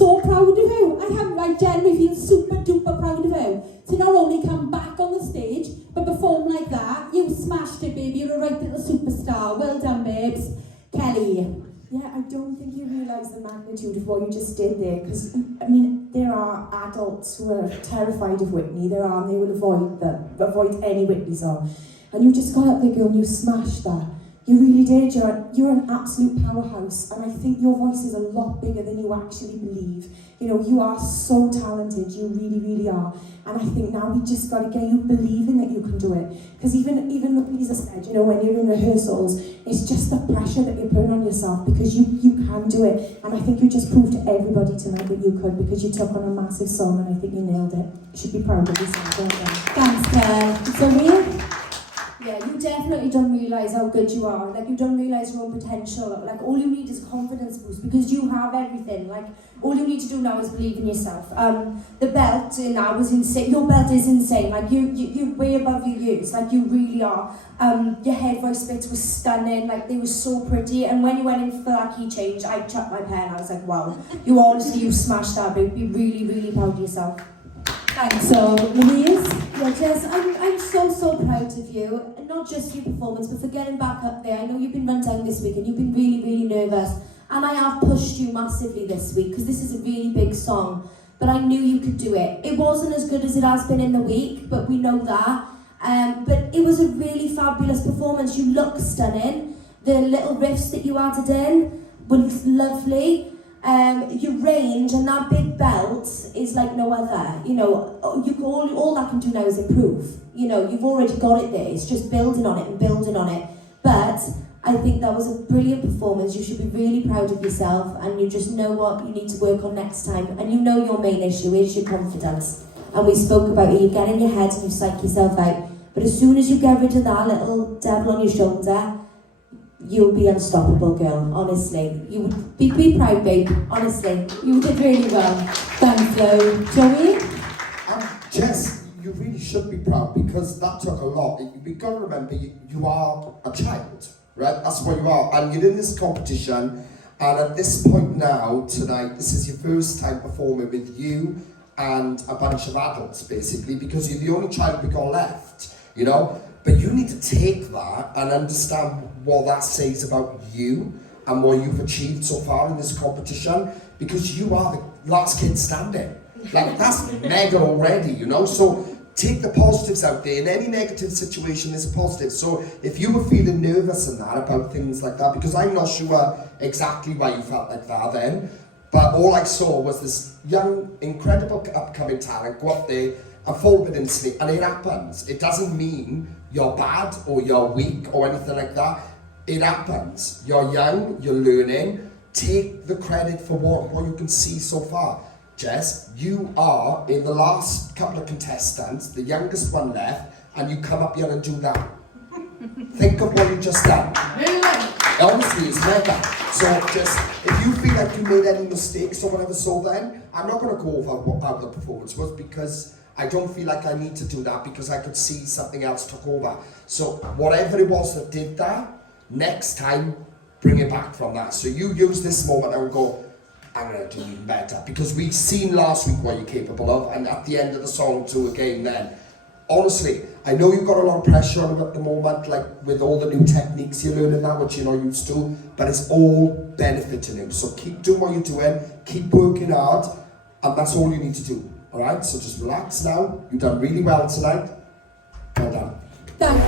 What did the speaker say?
so proud of you. I genuinely feel super duper proud of you. To not only come back on the stage, but perform like that. You smashed it, baby. You're a right little superstar. Well done, babes. Kelly. Yeah, I don't think you realise the magnitude of what you just did there, because, I mean, there are adults who are terrified of Whitney. There are, and they will avoid any Whitney song. And you just got up there, girl, and you smashed that. You really did. You're an absolute powerhouse, and I think your voice is a lot bigger than you actually believe. You know, you are so talented. You really, really are. And I think now we just got to get you believing that you can do it. Because even Louisa said, you know, when you're in rehearsals, it's just the pressure that you're putting on yourself, because you can do it. And I think you just proved to everybody tonight that you could, because you took on a massive song, and I think you nailed it. You should be proud of yourself. Well done. Thanks, Claire. So, Mia? Yeah, you definitely don't realise how good you are. Like, you don't realise your own potential. Like, all you need is a confidence boost, because you have everything. Like, all you need to do now is believe in yourself. The belt in that was insane. Your belt is insane. Like, you're way above your years. Like, you really are. Your head voice bits were stunning. Like, they were so pretty. And when you went in for that key change, I chucked my pen. I was like, wow. You smashed that, but be really, really proud of yourself. Thanks. So, Louise? Yeah, Jess, I'm so proud of you, and not just for your performance, but for getting back up there. I know you've been run down this week and you've been really, really nervous, and I have pushed you massively this week because this is a really big song, but I knew you could do it. It wasn't as good as it has been in the week, but we know that. But it was a really fabulous performance. You look stunning. The little riffs that you added in were lovely. Your range and that big belt is like no other. You know, all that can do now is improve. You know, you've already got it there. It's just building on it and building on it. But I think that was a brilliant performance. You should be really proud of yourself, and you just know what you need to work on next time. And you know your main issue is your confidence. And we spoke about it. You get in your head and you psych yourself out. But as soon as you get rid of that little devil on your shoulder, you'll be unstoppable, girl, honestly. You would be proud, babe, honestly. You did really well. Thanks, Lou. Joey? Jess, you really should be proud, because that took a lot. We've got to remember, you are a child, right? That's what you are. And you're in this competition, and at this point now, tonight, this is your first time performing with you and a bunch of adults, basically, because you're the only child we got left, you know? But you need to take that and understand what that says about you and what you've achieved so far in this competition, because you are the last kid standing. Like, that's mega already, you know? So take the positives out there. In any negative situation, there's a positive. So if you were feeling nervous and that about things like that, because I'm not sure exactly why you felt like that then, but all I saw was this young, incredible upcoming talent go up there and fall within sleep, and it happens. It doesn't mean you're bad or you're weak or anything like that. It happens. You're young, you're learning. Take the credit for what you can see so far. Jess, you are, in the last couple of contestants, the youngest one left, and you come up here and do that. Think of what you just done. Honestly, it's mega. So just, if you feel like you made any mistakes or whatever, so then, I'm not going to go over how the performance was, because I don't feel like I need to do that, because I could see something else took over. So whatever it was that did that, next time, bring it back from that. So you use this moment and go, I'm going to do even better. Because we've seen last week what you're capable of, and at the end of the song too again then. Honestly, I know you've got a lot of pressure on you at the moment, like with all the new techniques you're learning now, which you're not used to, but it's all benefiting you. So keep doing what you're doing, keep working hard, and that's all you need to do. Alright, so just relax now. You've done really well tonight. Well done. Thank